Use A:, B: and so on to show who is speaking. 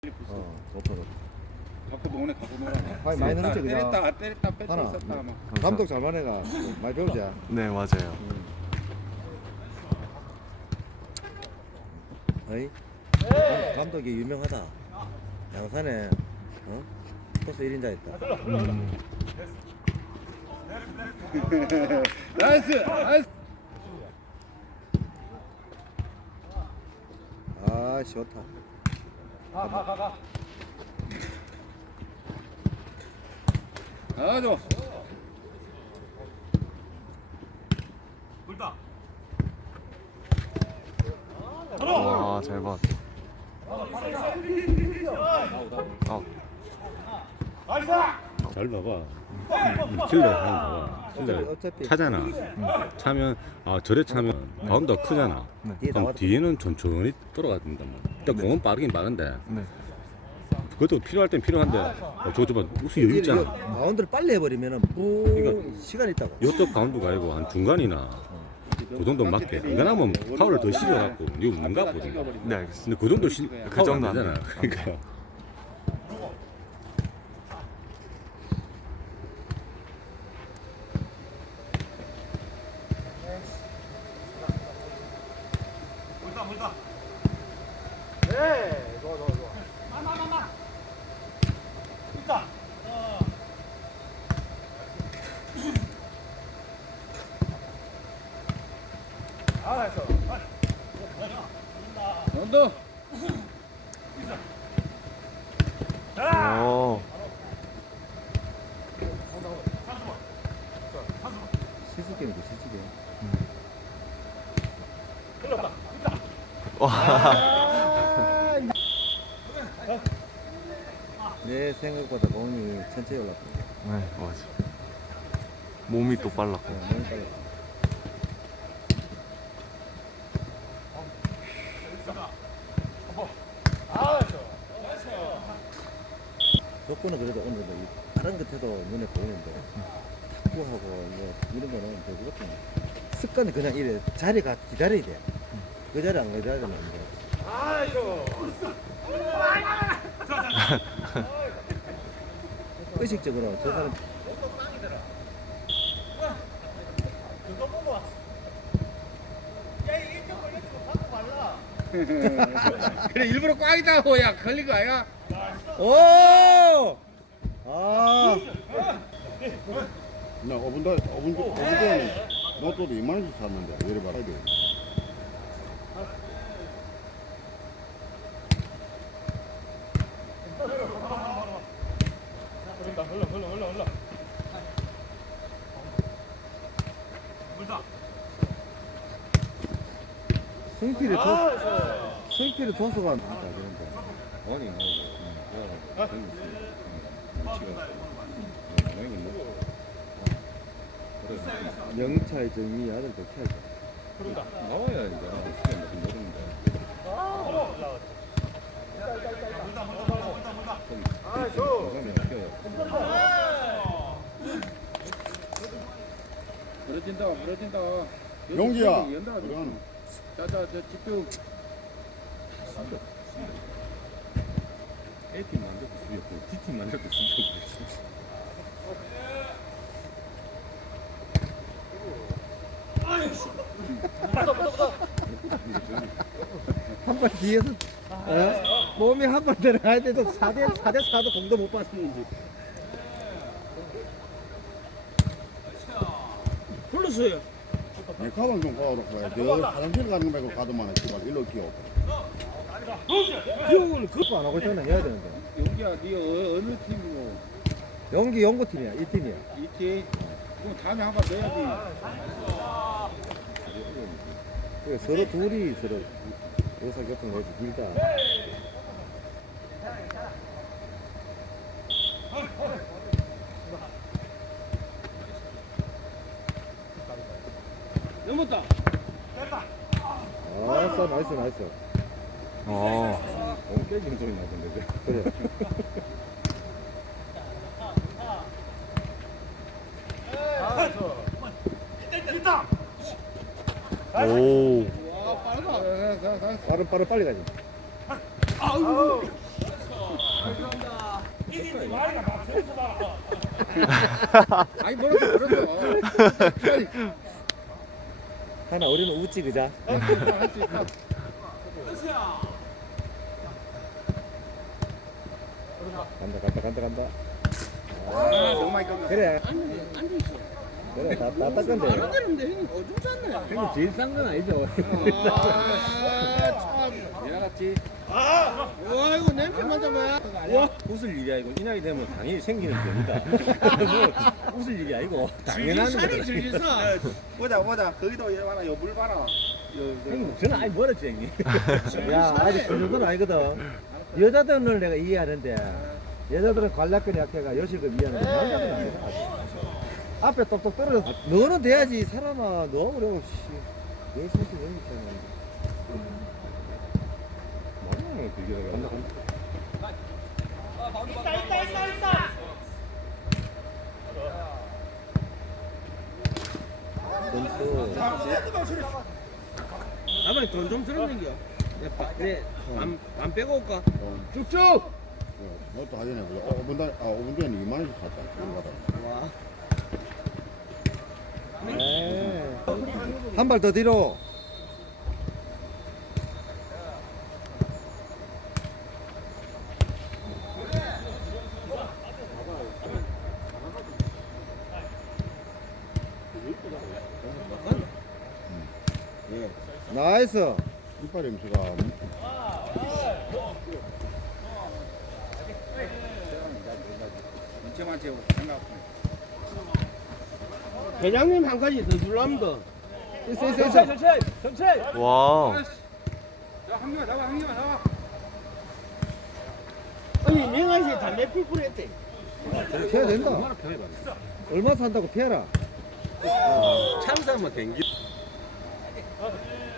A: 높아.
B: 갖고 노네 갖고 놀아.
A: 아니, 많이 늘었지, 그냥.
B: 때렸다 뺐다
A: 하나.
B: 있었다 아마.
A: 감독 잘만 해가 많이 배우자.
C: 네, 맞아요.
A: 어이? 감독이 유명하다. 양산에 코스 1인자 있다.
B: 나이스 나이스.
A: 아, 좋다.
B: 아 좋아.
C: 와, 잘 봤.
D: 잘 봐봐. 킬러 형 봐봐. 킬러
A: 어차피
D: 차잖아. 차면 저래 차면 바운드가 크잖아.
A: 뒤에
D: 그럼
A: 나와.
D: 뒤에는 천천히 돌아간단 말이야. 일단 공은 빠르긴 빠른데
C: 네.
D: 그것도 필요할 땐 필요한데 저거 봐 무슨 여유 있잖아.
A: 바운드를 빨리 해버리면은 뭐
D: 그러니까
A: 시간 있다고.
D: 요쪽 바운드가 아니고 한 중간이나 그 정도 맞게. 안 그러면 파울을 더 실어갖고 이거 없는가 보지.
C: 네, 알겠습니다.
D: 근데 그 정도 파울
C: 정도
D: 안
C: 안
D: 되잖아. 그러니까.
B: 언더.
C: 오.
A: 실수게임이지, 실수게임. 내 생각보다 공이 천천히 올랐고.
C: 네, 맞아. 몸이 또 빨랐고.
A: 너무 빨리. 조건은 그래도 어느 정도 다른 것에도 눈에 보이는데 탁구하고 이런 거는 되게 그렇군. 습관이 그냥 이래 자리가 기다려야 돼. 그 자리 안 기다리면 안 돼. 의식적으로 저 사람
B: 그래 일부러 꽝이다고 야 걸린 거 아니야?
A: 오! 아,
E: 나 5분 전에 너도 2만 원씩 샀는데 이래 봐야 돼.
A: 승필의 도수가 많다 그런데.
D: 원이
A: 영차의 정이 아들 더 키하자.
D: 나와야 이제 시간 무슨 모르는데.
B: 멀어진다 멀어진다.
E: 용기야.
B: 연다.
E: 그건
B: 자자 저 집중.
D: A팀 만들고 수였고 D팀 만들고 수였고.
A: 한 발 뒤에서 몸이 한 발 들어가야 돼도 4대4도 공도 못 받는지.
E: 내 가방 좀 가오라 그래. 너 화장실 가는 거 말고 가도만 해. 제발 일로 끼워.
A: 기억은 그거 안 하고 있잖아. 해야 되는데.
B: 용기야 니 어느 팀이고?
A: 연기 연구팀이야. 이 팀이야.
B: 이 팀. 그럼 다음에 한 번 넣어야지.
A: 서로 둘이 서로 의사결정 내지 길다.
B: 넘었다.
A: 아싸 나이스 나이스.
D: 공 깨지는 소리 나던데.
A: 그래.
C: 오.
B: 와 빠르다.
A: 빠른 빨리 가지.
B: 아니 멀었어.
A: 하나 우리는 웃지 그자.
B: 할수 있다.
A: 간다.
B: 너무 많이 깎아.
A: 그래.
B: 앉아 있어.
A: 그래 다 닦은데.
B: 사람들 형님 어중잖네.
A: 형님 제일 싼 건 아니죠.
B: 참.
A: 미안하지.
B: 와 이거 냄새 맡아봐.
A: 와 웃을 일이 아니고 이 나이 되면 당연히 생기는 병이다. 뭐 웃을 일이 아니고 당연한
B: 살이
A: 거다.
B: 질질 사.
E: 보자. 거기도 얘 봐라. 물 봐라.
A: 형님 저는 아직 멀었지 형님. 야 아직 그 정도는 아니거든. 여자들은 내가 이해하는데 여자들은 관략근이 약해가 여실금 이해하는데 남자들은 안 돼. 앞에 똑똑 떨어졌어. 너는 돼야지 사람아. 너무 어려워. 내 신체 너무 이상해. 뭐야 비교가. 점수.
B: 나만 돈좀 들어댕겨. 내반 빼고 올까? 쭉쭉.
E: 너또 하전에 보자. 5분 전에 2만 원씩 샀다.
B: 와.
A: 한 발 더 뒤로. 나이스.
E: 이빨 MC가
B: 인체만 채우고 생각. 회장님 한 가지 더 줄랍니다.
A: 있어.
C: 와.
B: 한 명만 잡아. 아니 명환 씨 담배 피울 뻔했대.
A: 피해야 된다. 얼마 산다고 피해라.
B: 참사만 댕기.